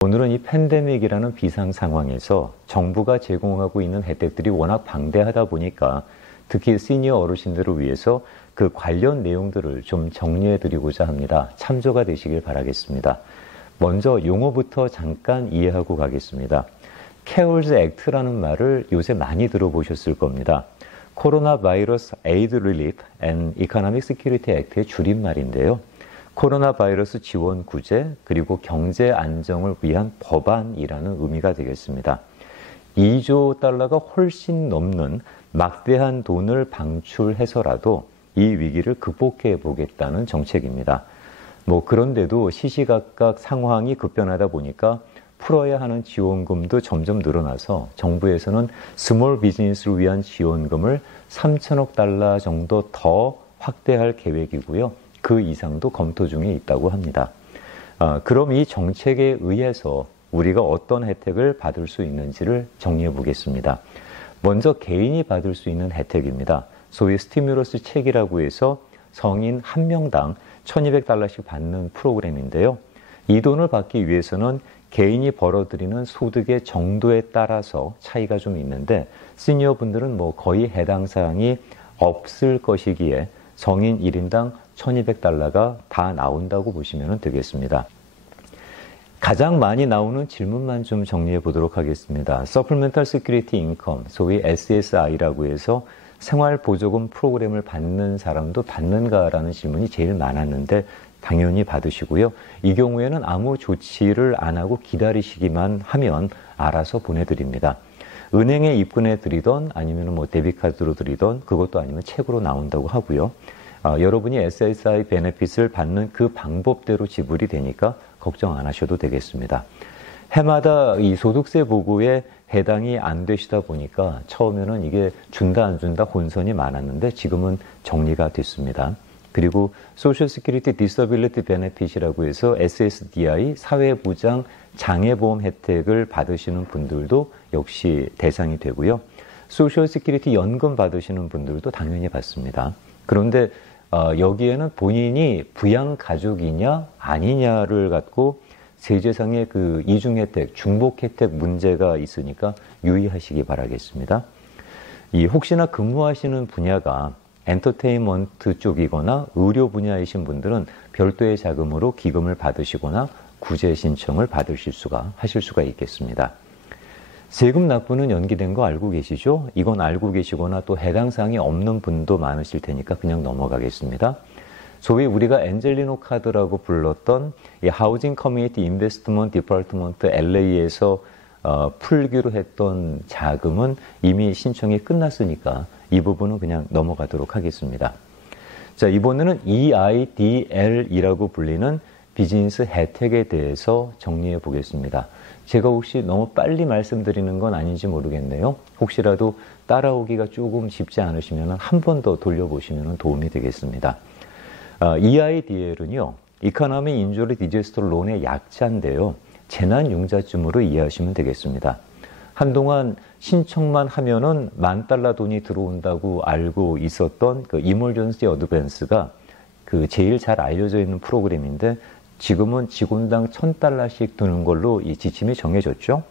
오늘은 이 팬데믹이라는 비상 상황에서 정부가 제공하고 있는 혜택들이 워낙 방대하다 보니까 특히 시니어 어르신들을 위해서 그 관련 내용들을 좀 정리해 드리고자 합니다. 참조가 되시길 바라겠습니다. 먼저 용어부터 잠깐 이해하고 가겠습니다. CARES Act라는 말을 요새 많이 들어보셨을 겁니다. 코로나 바이러스 에이드 릴리프 앤 이코노믹 시큐리티 액트의 줄임말인데요. 코로나 바이러스 지원 구제 그리고 경제 안정을 위한 법안이라는 의미가 되겠습니다. 2조 달러가 훨씬 넘는 막대한 돈을 방출해서라도 이 위기를 극복해 보겠다는 정책입니다. 그런데도 시시각각 상황이 급변하다 보니까 풀어야 하는 지원금도 점점 늘어나서 정부에서는 스몰 비즈니스를 위한 지원금을 3천억 달러 정도 더 확대할 계획이고요. 그 이상도 검토 중에 있다고 합니다. 그럼 이 정책에 의해서 우리가 어떤 혜택을 받을 수 있는지를 정리해 보겠습니다. 먼저 개인이 받을 수 있는 혜택입니다. 소위 스티뮬러스 책이라고 해서 성인 한 명당 1,200달러씩 받는 프로그램인데요. 이 돈을 받기 위해서는 개인이 벌어들이는 소득의 정도에 따라서 차이가 좀 있는데 시니어 분들은 거의 해당 사항이 없을 것이기에 성인 1인당 1,200달러가 다 나온다고 보시면 되겠습니다. 가장 많이 나오는 질문만 좀 정리해 보도록 하겠습니다. Supplemental Security Income, 소위 SSI라고 해서 생활보조금 프로그램을 받는 사람도 받는가라는 질문이 제일 많았는데 당연히 받으시고요. 이 경우에는 아무 조치를 안 하고 기다리시기만 하면 알아서 보내드립니다. 은행에 입금해 드리던 아니면 데비카드로 드리던 그것도 아니면 책으로 나온다고 하고요. 여러분이 SSI 베네핏을 받는 그 방법대로 지불이 되니까 걱정 안 하셔도 되겠습니다. 해마다 이 소득세 보고에 해당이 안 되시다 보니까 처음에는 이게 준다 안 준다 혼선이 많았는데 지금은 정리가 됐습니다. 그리고 소셜 시큐리티 디서빌리티 베네핏이라고 해서 SSDI 사회보장 장애보험 혜택을 받으시는 분들도 역시 대상이 되고요. 소셜 시큐리티 연금 받으시는 분들도 당연히 받습니다. 그런데 여기에는 본인이 부양 가족이냐 아니냐를 갖고 세제상의 그 이중 혜택, 중복 혜택 문제가 있으니까 유의하시기 바라겠습니다. 혹시나 근무하시는 분야가 엔터테인먼트 쪽이거나 의료 분야이신 분들은 별도의 자금으로 기금을 받으시거나 구제 신청을 하실 수가 있겠습니다. 세금 납부는 연기된 거 알고 계시죠? 이건 알고 계시거나 또 해당 사항이 없는 분도 많으실 테니까 그냥 넘어가겠습니다. 소위 우리가 엔젤리노 카드라고 불렀던 이 하우징 커뮤니티 인베스트먼트 디파트먼트 LA에서 풀기로 했던 자금은 이미 신청이 끝났으니까 이 부분은 그냥 넘어가도록 하겠습니다. 자, 이번에는 EIDL이라고 불리는 비즈니스 혜택에 대해서 정리해 보겠습니다. 제가 혹시 너무 빨리 말씀드리는 건 아닌지 모르겠네요. 혹시라도 따라오기가 조금 쉽지 않으시면 한 번 더 돌려보시면 도움이 되겠습니다. EIDL은요, 이코노미 인주리 디제스터 론의 약자인데요. 재난융자금으로 이해하시면 되겠습니다. 한동안 신청만 하면은 $10,000 돈이 들어온다고 알고 있었던 그 이멀전시 어드밴스가 그 제일 잘 알려져 있는 프로그램인데 지금은 직원당 $1,000씩 드는 걸로 이 지침이 정해졌죠.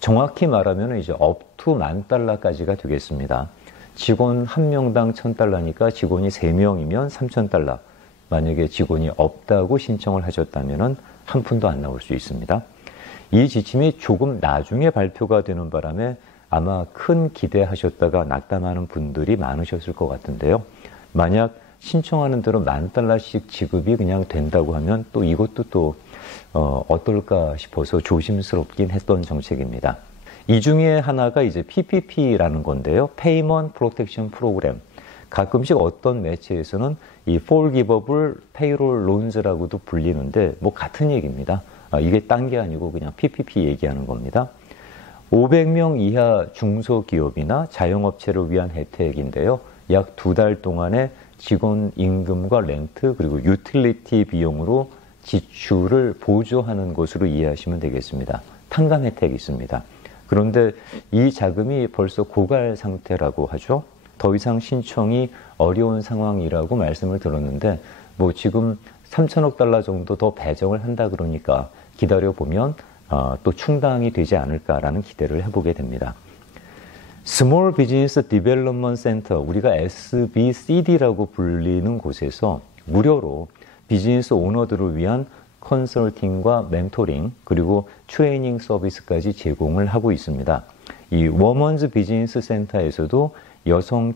정확히 말하면 이제 up to $10,000까지가 되겠습니다. 직원 한 명당 $1,000니까 직원이 3명이면 $3,000. 만약에 직원이 없다고 신청을 하셨다면 한 푼도 안 나올 수 있습니다. 이 지침이 조금 나중에 발표가 되는 바람에 아마 큰 기대하셨다가 낙담하는 분들이 많으셨을 것 같은데요. 만약 신청하는 대로 $10,000씩 지급이 그냥 된다고 하면 또 이것도 또 어떨까 싶어서 조심스럽긴 했던 정책입니다. 이 중에 하나가 이제 PPP라는 건데요. Payment Protection Program. 가끔씩 어떤 매체에서는 이 Forgivable Payroll Loans라고도 불리는데 같은 얘기입니다. 이게 딴 게 아니고 그냥 PPP 얘기하는 겁니다. 500명 이하 중소기업이나 자영업체를 위한 혜택인데요. 약 2달 동안의 직원 임금과 렌트 그리고 유틸리티 비용으로 지출을 보조하는 것으로 이해하시면 되겠습니다. 탕감 혜택이 있습니다. 그런데 이 자금이 벌써 고갈 상태라고 하죠. 더 이상 신청이 어려운 상황이라고 말씀을 들었는데 지금 $3,000억 정도 더 배정을 한다 그러니까 기다려보면 또 충당이 되지 않을까라는 기대를 해보게 됩니다. Small Business Development Center, 우리가 SBCD라고 불리는 곳에서 무료로 비즈니스 오너들을 위한 컨설팅과 멘토링 그리고 트레이닝 서비스까지 제공을 하고 있습니다. 이 워먼즈 비즈니스 센터에서도 여성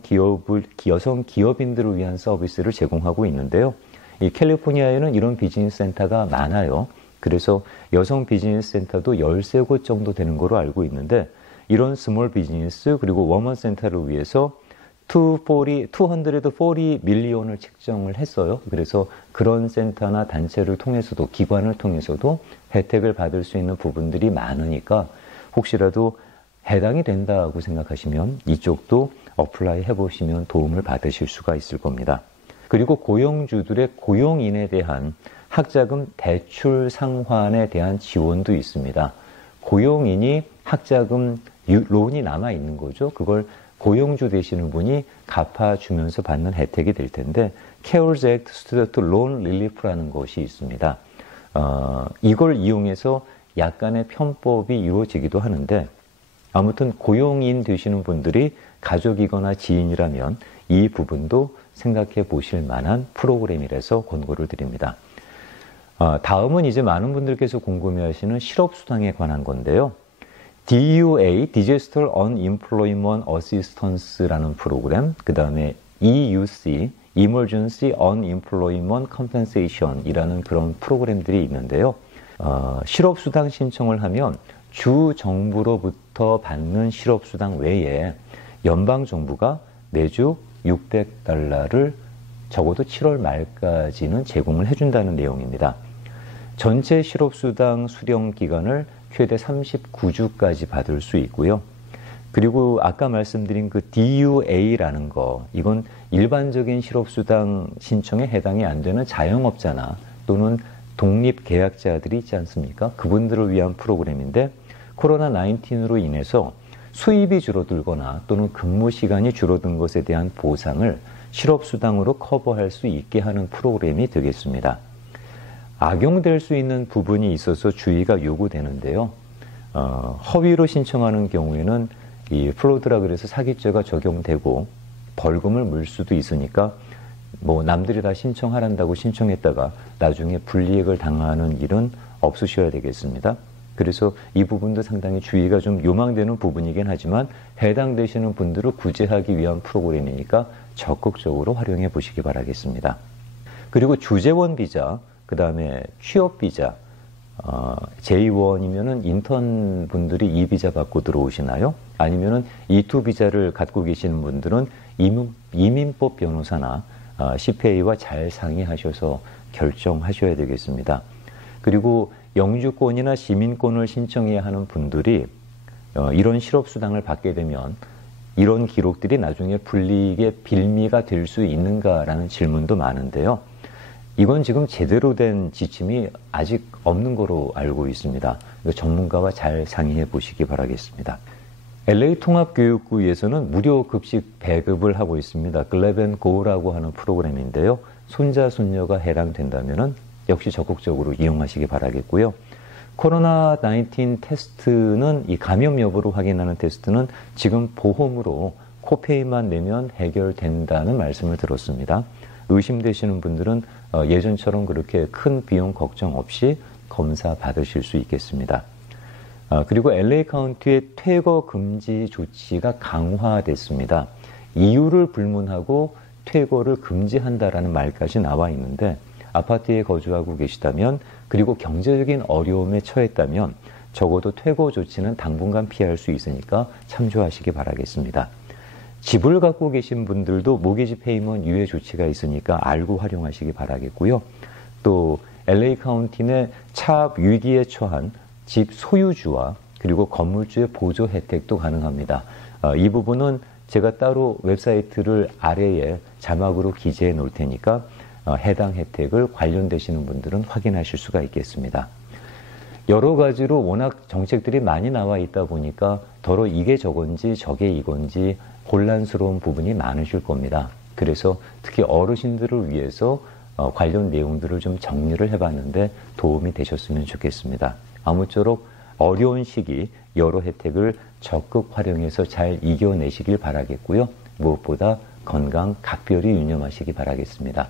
기업인들을 위한 서비스를 제공하고 있는데요. 이 캘리포니아에는 이런 비즈니스 센터가 많아요. 그래서 여성 비즈니스 센터도 13곳 정도 되는 거로 알고 있는데 이런 스몰 비즈니스 그리고 워먼 센터를 위해서 240 밀리언을 책정을 했어요. 그래서 그런 센터나 단체를 통해서도 기관을 통해서도 혜택을 받을 수 있는 부분들이 많으니까 혹시라도 해당이 된다고 생각하시면 이쪽도 어플라이 해보시면 도움을 받으실 수가 있을 겁니다. 그리고 고용주들의 고용인에 대한 학자금 대출 상환에 대한 지원도 있습니다. 고용인이 학자금 론이 남아 있는 거죠. 그걸 고용주 되시는 분이 갚아주면서 받는 혜택이 될 텐데 CARES Act Student Loan Relief라는 것이 있습니다. 이걸 이용해서 약간의 편법이 이루어지기도 하는데 아무튼 고용인 되시는 분들이 가족이거나 지인이라면 이 부분도 생각해 보실 만한 프로그램이라서 권고를 드립니다. 다음은 이제 많은 분들께서 궁금해하시는 실업수당에 관한 건데요. DUA, Disaster Unemployment Assistance라는 프로그램, 그 다음에 EUC, Emergency Unemployment Compensation이라는 그런 프로그램들이 있는데요. 실업수당 신청을 하면 주 정부로부터 받는 실업수당 외에 연방정부가 매주 $600를 적어도 7월 말까지는 제공을 해준다는 내용입니다. 전체 실업수당 수령 기간을 최대 39주까지 받을 수 있고요. 그리고 아까 말씀드린 그 DUA라는 거, 이건 일반적인 실업수당 신청에 해당이 안 되는 자영업자나 또는 독립계약자들이 있지 않습니까? 그분들을 위한 프로그램인데 코로나19로 인해서 수입이 줄어들거나 또는 근무 시간이 줄어든 것에 대한 보상을 실업수당으로 커버할 수 있게 하는 프로그램이 되겠습니다. 악용될 수 있는 부분이 있어서 주의가 요구되는데요. 허위로 신청하는 경우에는 이 플로드라 그래서 사기죄가 적용되고 벌금을 물 수도 있으니까 뭐 남들이 다 신청하란다고 신청했다가 나중에 불이익을 당하는 일은 없으셔야 되겠습니다. 그래서 이 부분도 상당히 주의가 좀 요망되는 부분이긴 하지만 해당되시는 분들을 구제하기 위한 프로그램이니까 적극적으로 활용해 보시기 바라겠습니다. 그리고 주재원 비자, 그 다음에 취업 비자, J1이면은 인턴 분들이 이 비자 받고 들어오시나요? 아니면은 E2 비자를 갖고 계시는 분들은 이민법 변호사나 CPA와 잘 상의하셔서 결정하셔야 되겠습니다. 그리고 영주권이나 시민권을 신청해야 하는 분들이 이런 실업수당을 받게 되면 이런 기록들이 나중에 불이익의 빌미가 될 수 있는가라는 질문도 많은데요. 이건 지금 제대로 된 지침이 아직 없는 거로 알고 있습니다. 전문가와 잘 상의해 보시기 바라겠습니다. LA 통합교육부에서는 무료 급식 배급을 하고 있습니다. 글랩앤고라고 하는 프로그램인데요. 손자, 손녀가 해당된다면 역시 적극적으로 이용하시기 바라겠고요. 코로나19 테스트는 이 감염 여부를 확인하는 테스트는 지금 보험으로 코페이만 내면 해결된다는 말씀을 들었습니다. 의심되시는 분들은 예전처럼 그렇게 큰 비용 걱정 없이 검사 받으실 수 있겠습니다. 그리고 LA 카운티의 퇴거 금지 조치가 강화됐습니다. 이유를 불문하고 퇴거를 금지한다라는 말까지 나와 있는데 아파트에 거주하고 계시다면 그리고 경제적인 어려움에 처했다면 적어도 퇴거 조치는 당분간 피할 수 있으니까 참조하시기 바라겠습니다. 집을 갖고 계신 분들도 모기지 페이먼 유예 조치가 있으니까 알고 활용하시기 바라겠고요. 또 LA 카운티 내 차압 위기에 처한 집 소유주와 그리고 건물주의 보조 혜택도 가능합니다. 이 부분은 제가 따로 웹사이트를 아래에 자막으로 기재해 놓을 테니까 해당 혜택을 관련되시는 분들은 확인하실 수가 있겠습니다. 여러 가지로 워낙 정책들이 많이 나와 있다 보니까 더러 이게 저건지 저게 이건지 혼란스러운 부분이 많으실 겁니다. 그래서 특히 어르신들을 위해서 관련 내용들을 좀 정리를 해봤는데 도움이 되셨으면 좋겠습니다. 아무쪼록 어려운 시기 여러 혜택을 적극 활용해서 잘 이겨내시길 바라겠고요. 무엇보다 건강 각별히 유념하시기 바라겠습니다.